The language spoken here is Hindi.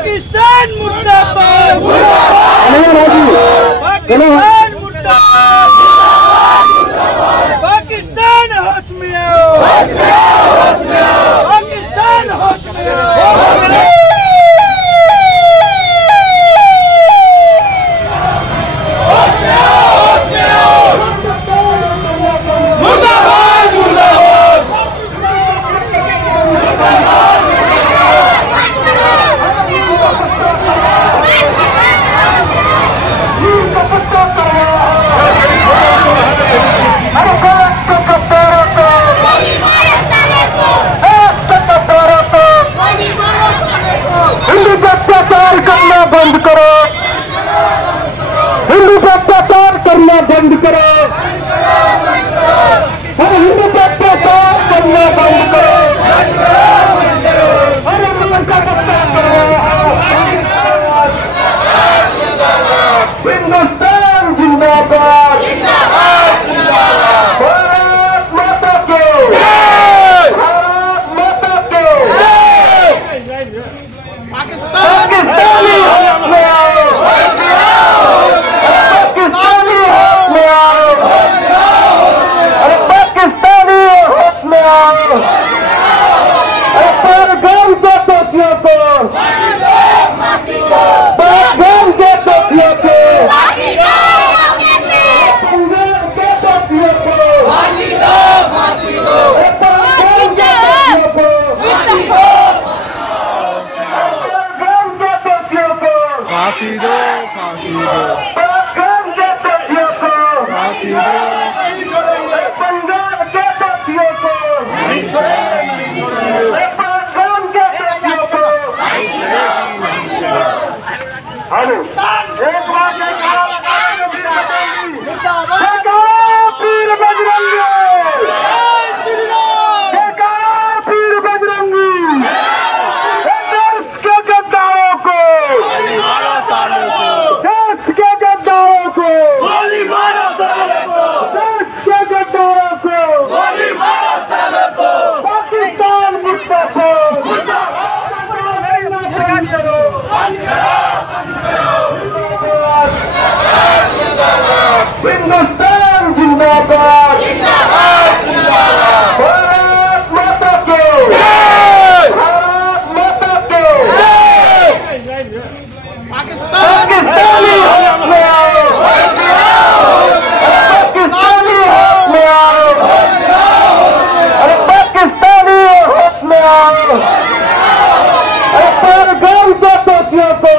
पाकिस्तान मुर्दाबाद, पाकिस्तान मुर्दाबाद, पाकिस्तान होश में आओ, पाकिस्तान होश में आओ। बंद करो, हिंदू का अत्याचार करना बंद करो, हर हिंदू का अत्याचार करना बंद करो, हर हिंदू का हिंदुस्तान जिंदाबाद, भारत माता के, भारत माता के, पाकिस्तानी होश में आओ, पाकिस्तानी होश में आओ, अरे पाकिस्तानी होश में आओ, अरे पहलगाम के दोषियों को, पहलगाम के दोषियों को, पंजाब के दोषियों को, अरे पहलगाम के दोषियों को, फांसी दो, फांसी दो, पंजाब के दोषियों को, फांसी दो, पंजाब के दोषियों को, नहीं छोड़ेंगे, नहीं छोड़ेंगे, पंजाब के दोषियों को, हेलो, एक बात पीर बजरंगी, पीर बजरंगी, देश के गद्दारों को, देश के गद्दारों को, देश के गद्दारों को, पाकिस्तान मुर्दाबाद, हिंदुस्तान जिंदाबाद, भारत माता के, भारत माता के, पाकिस्तानी होश में आओ, पाकिस्तानी होश में आओ, अरे पाकिस्तानी होश में आओ, अरे पहलगाम के दोषियों को,